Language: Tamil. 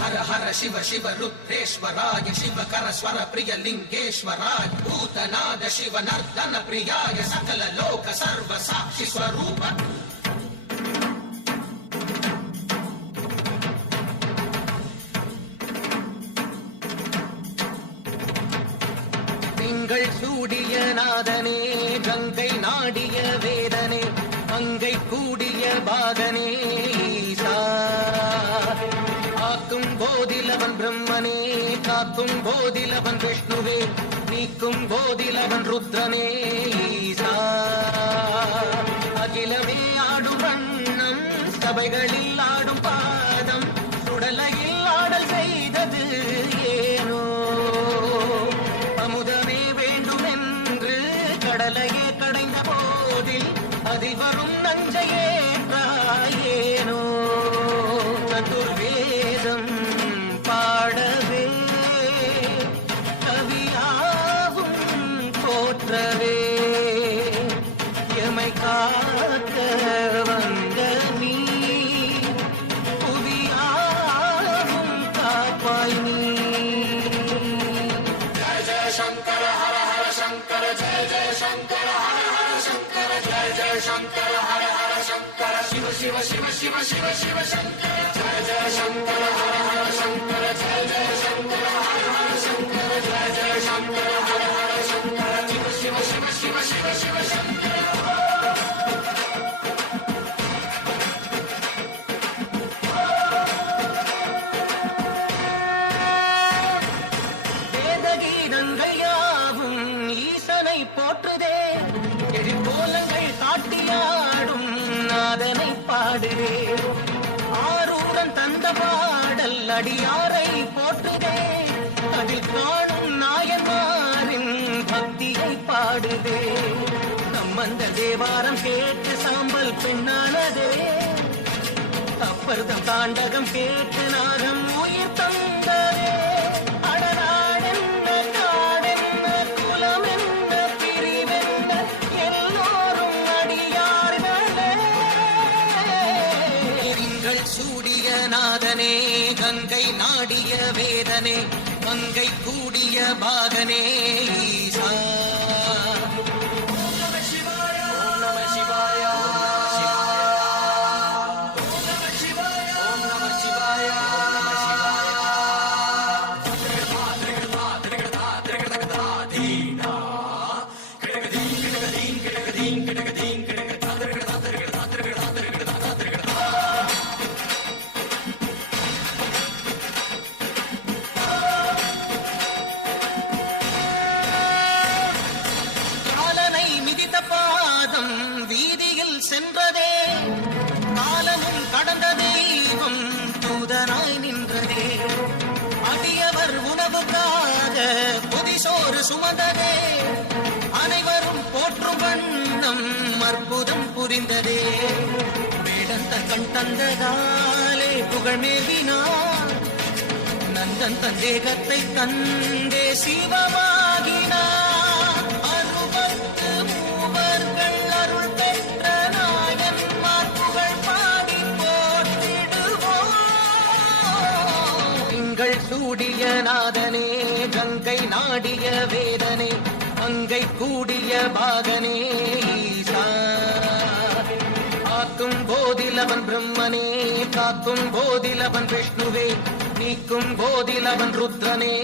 हर हर शिव शिव रुद्रेश्वराय शिवकर स्वर प्रिय लिंगेश्वराय भूतनाद शिव नर्दन प्रियाय सकल लोक सर्व साक्षि स्वरूप திங்கள் சூடிய நாதனே கங்கை நாடிய வேதனே மங்கை கூடிய பாகனே ஈசா காக்கும் போதிலவன் பிரம்மனே காக்கும் போதிலவன் விஷ்ணுவே நீக்கும் போதிலவன் ருத்ரனே ஈசா அகிலமே ஆடும் வண்ணம் சபைகளில் ஆடும் பாதம் சுடலையில் ஆடல் செய்தது ஏனோ அமுதமே வேண்டுமென்று கடலையே கடைந்த போதில் அதில் வரும் நஞ்சையே ஏனோ சதுர்வேதம் பாடவே கவியாவும் போற்றவே எமை காக்க வந்த நீ புவியாவும் காப்பாய் நீ ஜெய ஜெய சங்கர ஹர ஹர சங்கர ஜெய ஜெய சங்கர ஹர ஹர சங்கர ஜெய ஜெய சங்கர ஹர ஹர சங்கர शिव शिव शिव शिव शिव शिव शंकर जय जय शंकर हर हर शंकर जय जय शंकर हर हर शंकर जय जय शंकर हर हर शंकर शिव शिव शिव शिव शिव शिव शंकर வேதகீதங்கள் யாவும் ஈசனை போற்றுதே எழிற்கோலங்கள் காட்டியாடும் நாதனை பாடுவே ஆரூரன் தந்த பாடல் அடியாரை போற்றுதே அதில் காணும் நாயன்மாரின் பக்தியை பாடுவே நம்மந்த தேவாரம் கேட்டு சாம்பல் பெண்ணானதே அப்பர்தம் தாண்டகம் கேட்டு நாகம் உயிர் தந்ததே நாதனே கங்கை நாடிய வேதனே மங்கை கூடிய பாகனே ஈசா ஓம் நம சிவாய ஓம் நம சிவாய ஓம் நம சிவாய ஓம் நம சிவாய சென்றதே காலமும் கடந்த தெய்வம் தூதனாய் நின்றதே அடியவர் உணவுக்காக புதிசோறு சுமந்ததே அனைவரும் போற்றும் வண்ணம் அற்புதம் புரிந்ததே வேடந்த கண் தந்ததாலே புகழ் மேவினார் நந்தன் தந்தேகத்தை தந்தே சிவமாகினார் சூடிய நாதனே கங்கை நாடிய வேதனே மங்கை கூடிய பாகனே ஈசா காக்கும் போதிலவன் பிரம்மனே காக்கும் போதிலவன் விஷ்ணுவே நீக்கும் போதிலவன் ருத்ரனே